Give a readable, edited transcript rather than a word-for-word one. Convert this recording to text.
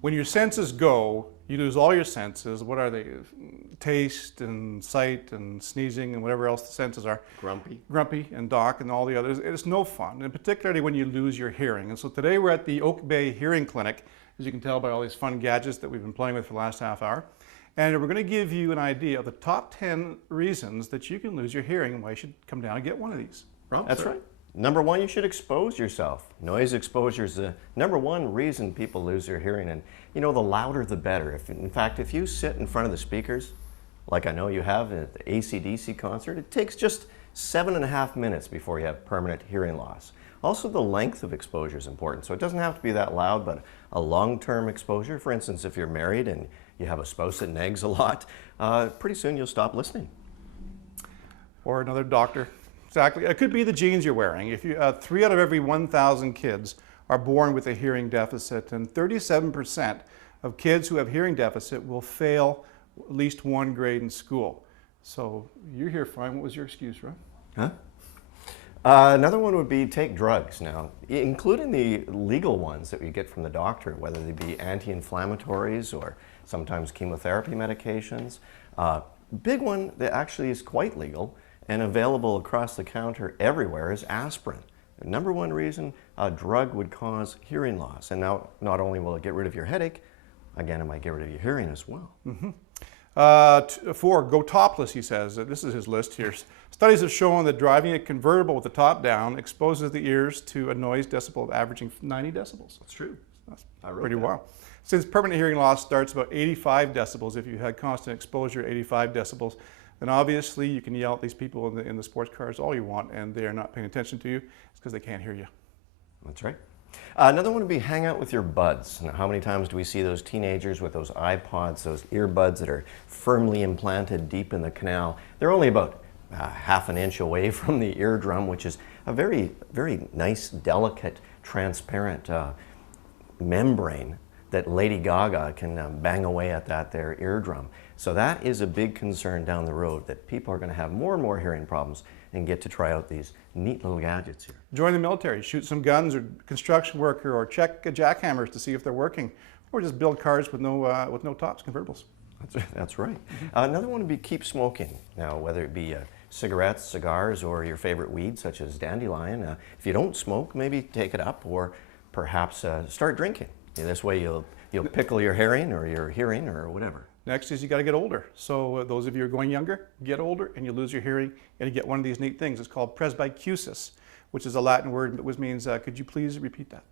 When your senses go, you lose all your senses. What are they? Taste and sight and sneezing and whatever else the senses are. Grumpy and Doc and all the others. It's no fun, and particularly when you lose your hearing. And so today we're at the Oak Bay Hearing Clinic, as you can tell by all these fun gadgets that we've been playing with for the last half hour. And we're going to give you an idea of the top 10 reasons that you can lose your hearing and why you should come down and get one of these. That's right. Number one, you should expose yourself. Noise exposure is the number one reason people lose their hearing. And you know, the louder the better. In fact, if you sit in front of the speakers, like I know you have at the AC/DC concert, it takes just 7.5 minutes before you have permanent hearing loss. Also, the length of exposure is important. So it doesn't have to be that loud, but a long-term exposure. For instance, if you're married and you have a spouse that nags a lot, pretty soon you'll stop listening. Or another doctor. Exactly. It could be the genes you're wearing. If you, 3 out of every 1,000 kids are born with a hearing deficit, and 37% of kids who have hearing deficit will fail at least one grade in school. So you're here fine. What was your excuse, Ron? Huh? Another one would be take drugs now, including the legal ones that you get from the doctor, whether they be anti-inflammatories or sometimes chemotherapy medications. Big one that actually is quite legal and available across the counter everywhere is aspirin. The number one reason a drug would cause hearing loss. And now, not only will it get rid of your headache, again, it might get rid of your hearing as well. 4, go topless, he says. This is his list here. Studies have shown that driving a convertible with the top down exposes the ears to a noise decibel averaging 90 decibels. That's true. That's pretty wild. Since permanent hearing loss starts about 85 decibels, if you had constant exposure at 85 decibels, then obviously you can yell at these people in the sports cars all you want, and they are not paying attention to you. It's because they can't hear you. That's right. Another one would be hang out with your buds. Now, how many times do we see those teenagers with those iPods, those earbuds that are firmly implanted deep in the canal? They're only about half an inch away from the eardrum, which is a very, very nice, delicate, transparent membrane that Lady Gaga can bang away at their eardrum. So that is a big concern down the road, that people are going to have more and more hearing problems and get to try out these neat little gadgets here. Join the military, shoot some guns, or construction worker, or check jackhammers to see if they're working, or just build cars with no tops, convertibles. That's right. Another one would be keep smoking. Now, whether it be cigarettes, cigars, or your favorite weed such as dandelion, if you don't smoke, maybe take it up, or perhaps start drinking. This way you'll pickle your hearing or whatever. Next is you got to get older. So those of you who are going younger, get older and you lose your hearing and you get one of these neat things. It's called presbycusis, which is a Latin word that means, could you please repeat that?